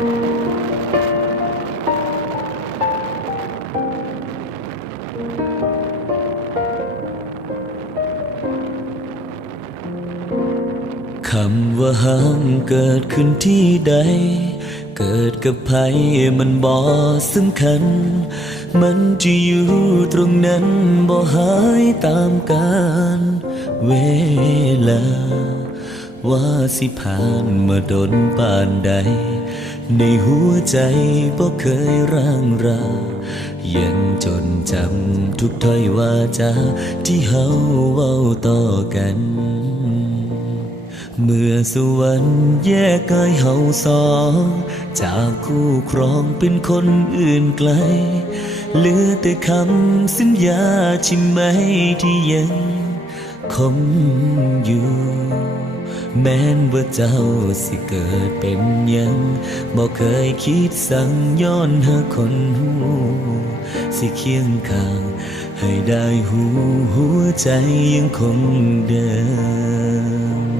คำว่าห้ามเกิดขึ้นที่ใด เกิดกับใครมันบ่สำคัญ มันจะอยู่ตรงนั้นบ่หายตามกาลเวลา ว่าสิผ่านมาดนป่านใด ในหัวใจบ่เคยร่างรายังจนจำทุกถ้อยวาจาที่เฮาเว้าต่อกัน เมื่อสวรรค์แยกกายเฮาสองจากคู่ครองเป็นคนอื่นไกล เหลือแต่คำสัญญาใช่ไหมที่ยังคงอยู่ แม้นว่าเจ้าสิเกิดเป็นยังบอกเคยคิดสั่งย้อนหาคนหูสิเคียงข้าง ให้ได้หูหัวใจยังคงเดิม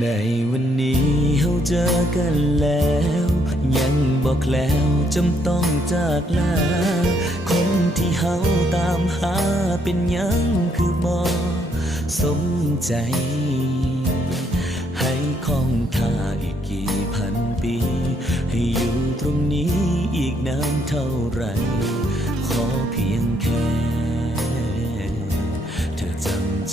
ในวันนี้เฮาเจอกันแล้ว ยังบอกแล้วจำต้องจากลา คนที่เฮาตามหาเป็นยังคือบ่สมใจ ให้คองท่าอีกกี่พันปี ให้อยู่ตรงนี้อีกนานเท่าไหร่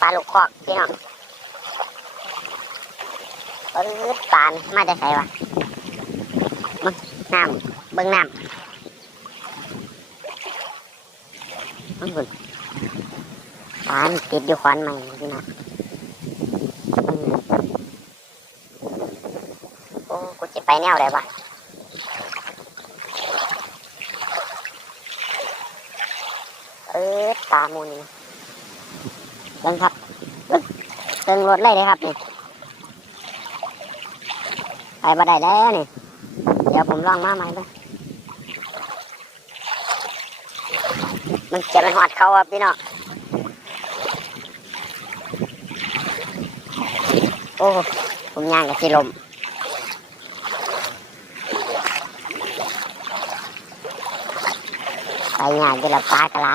ปลาลูกคอกพี่น้องเออปลามาจะใส่วะมึงน้ำเบิ้งน้ำมึงปลาติดอยู่ขวานใหม่พี่น้องโอ้กูจะไปแนวไหนวะเออปลามูนี่ เบิ่งครับเบิ่งเติงรถเลยเลยครับนี่ไปบ่ได้แล้วนี่ เดี๋ยวผมลองมาใหม่ด้วยมันจะไปหอดเขาครับพี่น้องโอ้ผมย่างกับสิลมไปย่างจะละปลากระไร